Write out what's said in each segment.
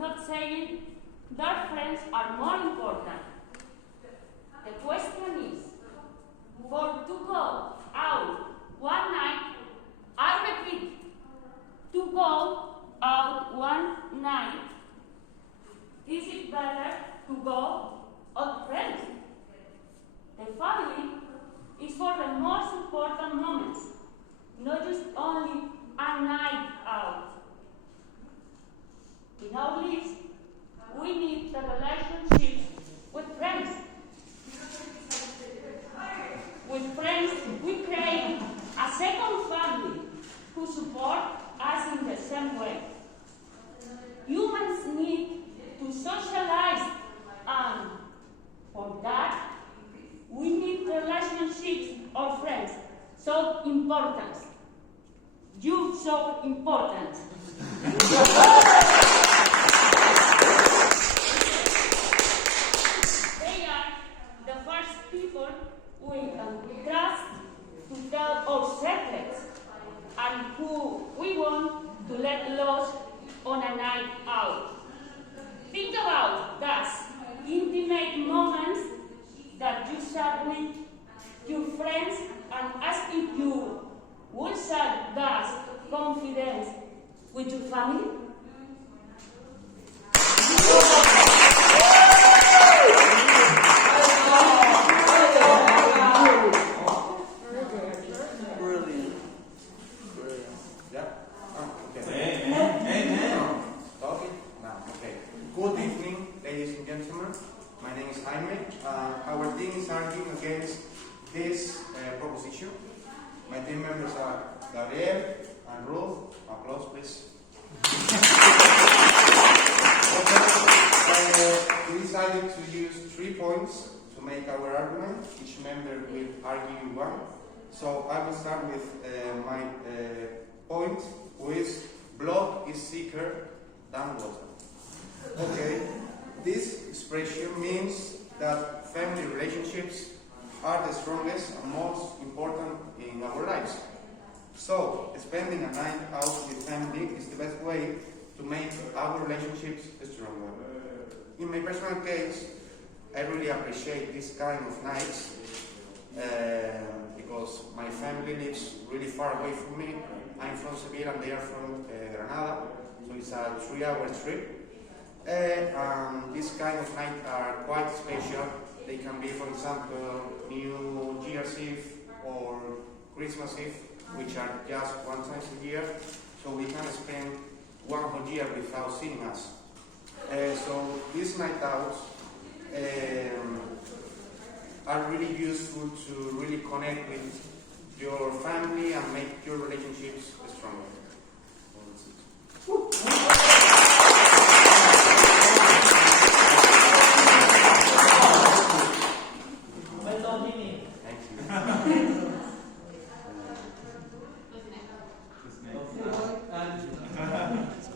not saying that friends are more important. The question is, for to go out one night, I repeat, to go out one night, is it better to go with friends? The family is for the most important moments, not just only a night out. In our lives, we need the relationships with friends. With friends, we create a second family who support us in the same way. Humans need to socialize, and for that, we need relationships or friends. So important. You so important. They are the first people we can trust to tell our secrets and who we want to let loose on a night out. Think about those intimate moments that you share with your friends and ask if you would share that confidence with your family. Brilliant. Yeah? Okay. Amen. Talking? Now, okay. Good evening, ladies and gentlemen. My name is Jaime. Our team is arguing against this proposition. My team members are Gabriel and Ruth. Applause, please. We decided to use 3 points to make our argument. Each member will argue one. So I will start with my point, which is blood is thicker than water. Okay, this expression means that family relationships are the strongest and most important in our lives. So, spending a night out with family is the best way to make our relationships stronger. In my personal case, I really appreciate this kind of nights because my family lives really far away from me. I'm from Seville and they are from Granada, so it's a 3-hour trip. This kind of nights are quite special. They can be, for example, New Year's Eve or Christmas Eve, which are just one time a year, so we can spend one whole year without seeing us. So these night outs are really useful to really connect with your family and make your relationships stronger.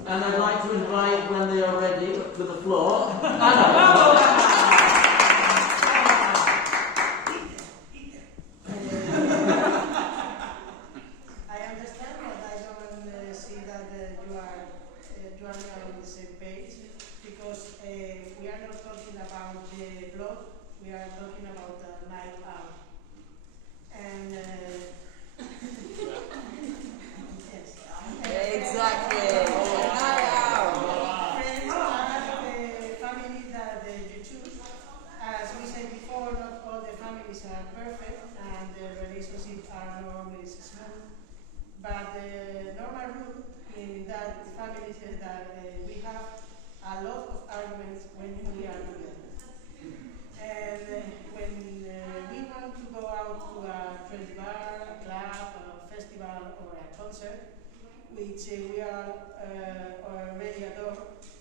And I'd like to invite, when they are ready, to the floor. I understand, but I don't see that you are not on the same page, because we are not talking about the blood, we are talking about the night out. And yes. Exactly. Friends are the family that you choose. As we said before, not all the families are perfect and the relationships are not always smooth. But the normal rule in that family is that we have a lot of arguments when we are together. And when we want to go out to a friend's bar, a club, a festival, or a concert, which we all already adore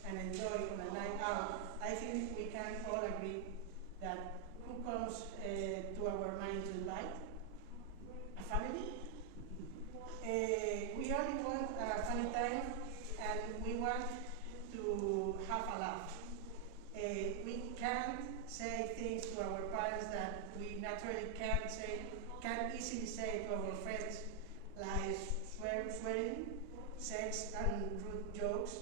and enjoy on a night out, I think we can all agree that who comes to our mind to invite? A family? We only want a funny time and we want to have a laugh. We can't say things to our parents that we naturally can't easily say to our friends, like swearing, sex, and rude jokes.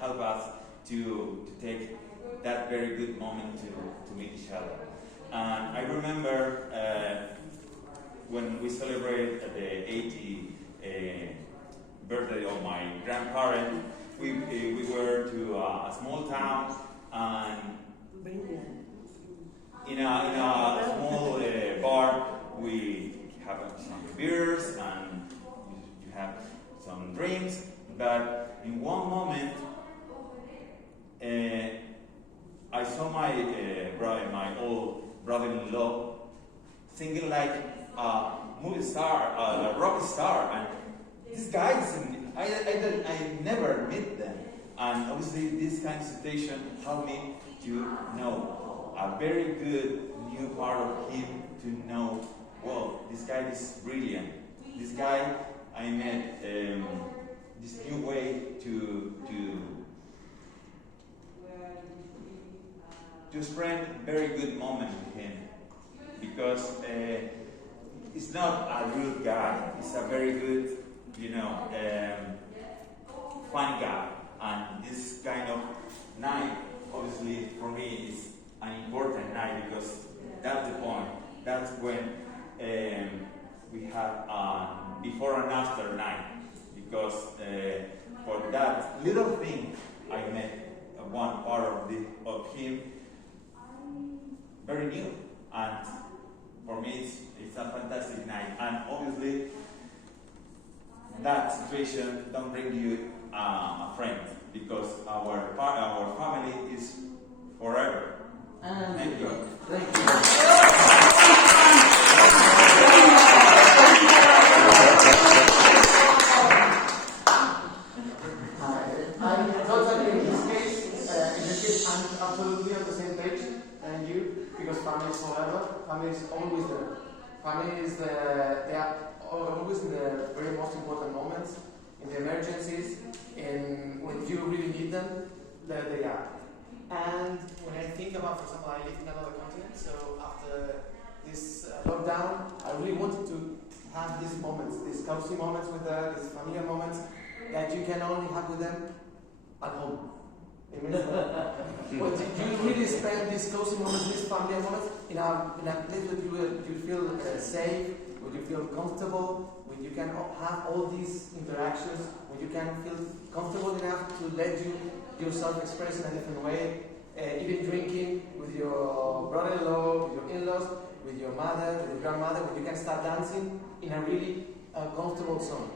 help us to take that very good moment to meet each other. And I remember when we celebrated the 80th birthday of my grandparent, we were to a small town, and in a small bar we have some beers and you have some drinks, but in one moment I saw my old brother-in-law singing like a movie star, a rock star, and these guys, I never met them, and obviously this kind of situation helped me to know a very good new part of him, to know, well, this guy is brilliant. This guy, I met this new way to spend very good moment with him, because he's not a rude guy. He's a very good, fun guy. And this kind of night, obviously, for me, is an important night, because that's the point. That's when we have a before and after night. Because for that little thing, I met one part of him very new, and for me it's a fantastic night. And obviously that situation don't bring you a friend, because our family is forever. Thank you. Thank you. I'm totally in this case, I'm absolutely on the same page than you, because family is forever. Family is always there. Family is they are always in the very most important moments, in the emergencies, in when you really need them, there they are. And when I think about, for example, I live in another continent, so after this lockdown, I really wanted to have these moments, these cozy moments with them, these familiar moments that you can only have with them at home. But you really spend these cozy moments, these familiar moments, in a place where you feel safe, where you feel comfortable, where you can have all these interactions, where you can feel comfortable enough to let yourself express in a different way, even drinking with your brother-in-law, with your in-laws, with your mother, with your grandmother, where you can start dancing in a really comfortable zone.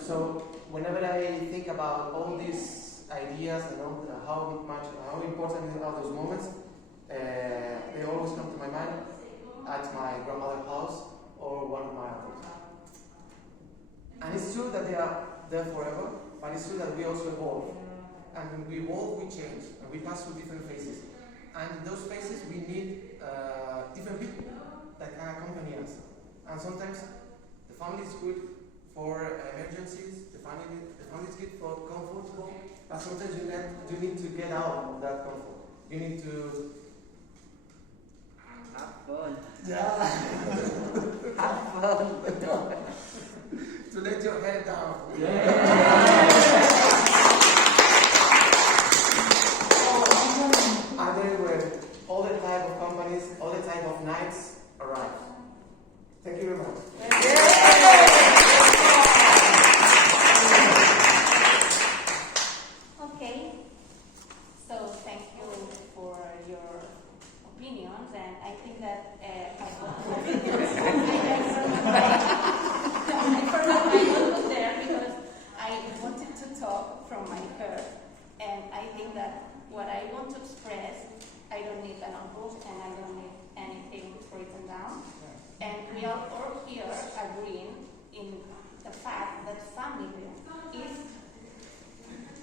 So whenever I think about all these ideas and how important are those moments, they always come to my mind at my grandmother's house or one of my uncles. And it's true that they are there forever, but it's true that we also evolve. And when we evolve, we change, and we pass through different phases. And in those phases, we need different people that can accompany us. And sometimes the family is good for emergencies, the family is good for comfort, but sometimes you need to get out of that comfort. You need to Have fun. have fun. To let your head down. And then when all the type of companies, all the type of nights arrive. Thank you very much. Okay, so thank you for your opinions, and I think that I forgot my note was there because I wanted to talk from my heart, and I think that what I want to express, I don't need an notebook and I don't need anything written down, and we are all here agreeing in the fact that family is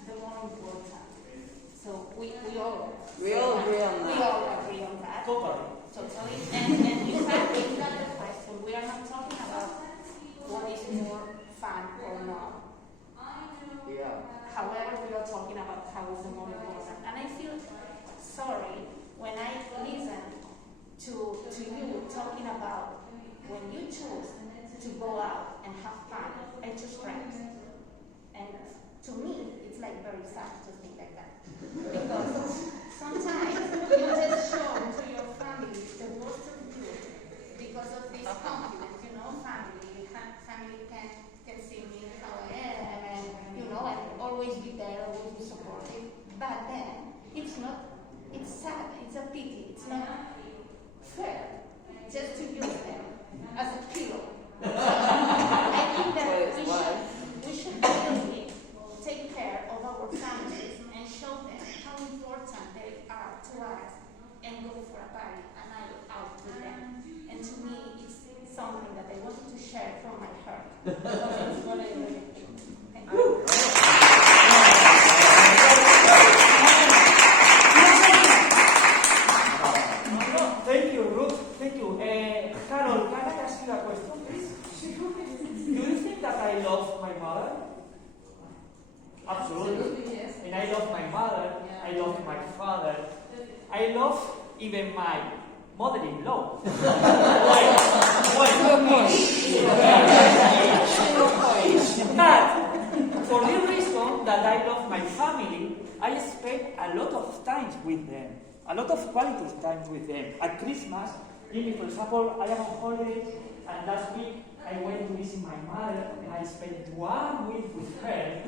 the more important. So we all We all agree on that. We all agree on that. Totally. Totally. And in fact, it's not the question. We are not talking about what is more fun or not. Yeah. However, we are talking about how is the more important. And I feel sorry when I listen to you talking about when you choose to go out and have fun, I choose friends. And to me, very sad to think like that. Because sometimes you just show to your family the worst of you because of this confidence, you know, family. Family can see me how I am, and you know, and always be there, always be supportive. But then it's not. It's sad. It's a pity. It's not fair just to use them as a pillow. I think that we should really take care of our families and show them how important they are to us and go for a party, a night out with them. And to me, it's something that I wanted to share from my heart. Because it's what I really think. Thank you. Thank you, Ruth. Thank you. Carol, can I ask you a question, please? Do you think that I love my mother? Absolutely. Yes. And I love my mother. I love my father. I love even my mother-in-law. But for the reason that I love my family, I spend a lot of time with them. A lot of quality time with them. At Christmas, for example, I am on holiday, and last week I went to visit my mother, and I spent 1 week with her.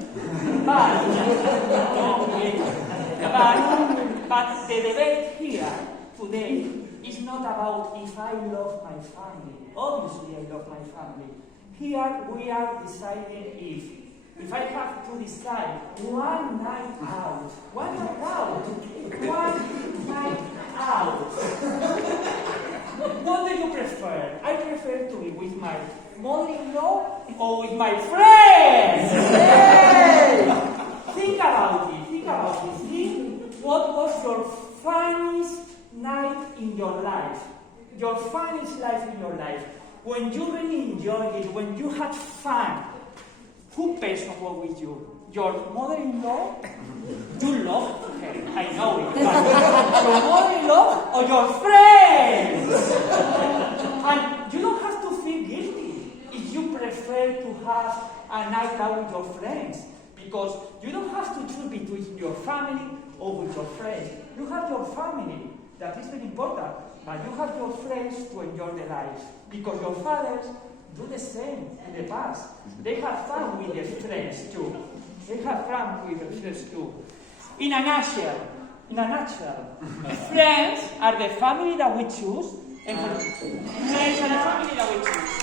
But the debate here today is not about if I love my family. Obviously, I love my family. Here we are deciding if I have to decide one night out, what do you prefer? I prefer to be with my mother-in-law or with my friends. Think about it. Think what was your funniest night in your life? Your funniest life in your life. When you really enjoyed it, when you had fun. Who pays for with you? Your mother-in-law? You love her, I know it. But your mother-in-law or your friends? And you don't have to feel guilty if you prefer to have a night out with your friends. Because you don't have to choose between your family or with your friends. You have your family, that is very important. But you have your friends to enjoy the life. Because your fathers do the same in the past. They have fun with their friends too. In a nutshell, friends are the family that we choose, and friends are the family that we choose.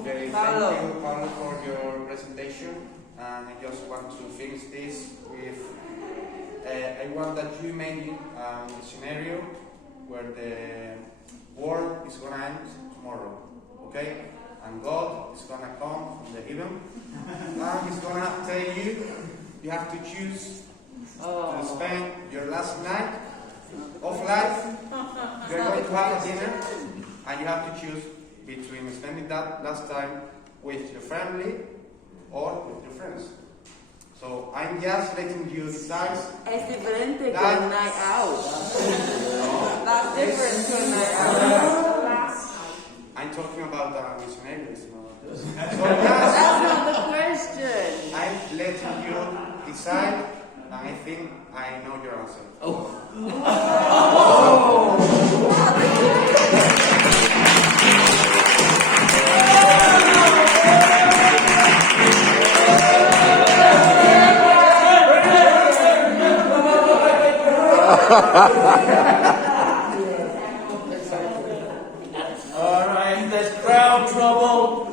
Okay, thank you, Paulo, for your presentation. And I just want to finish this with I want that you imagine a scenario where the world is going to end tomorrow, okay? And God is going to come from the heaven and He's going to tell you have to choose to spend your last night of life. You're going to have a dinner and you have to choose between spending that last time with your family or with your friends. So I'm just letting you decide. Es diferente que un night out. That's different to a night out. I'm talking about the scenarios. So That's not the question. I'm letting you decide, and I think I know your answer. Alright, there's crowd trouble.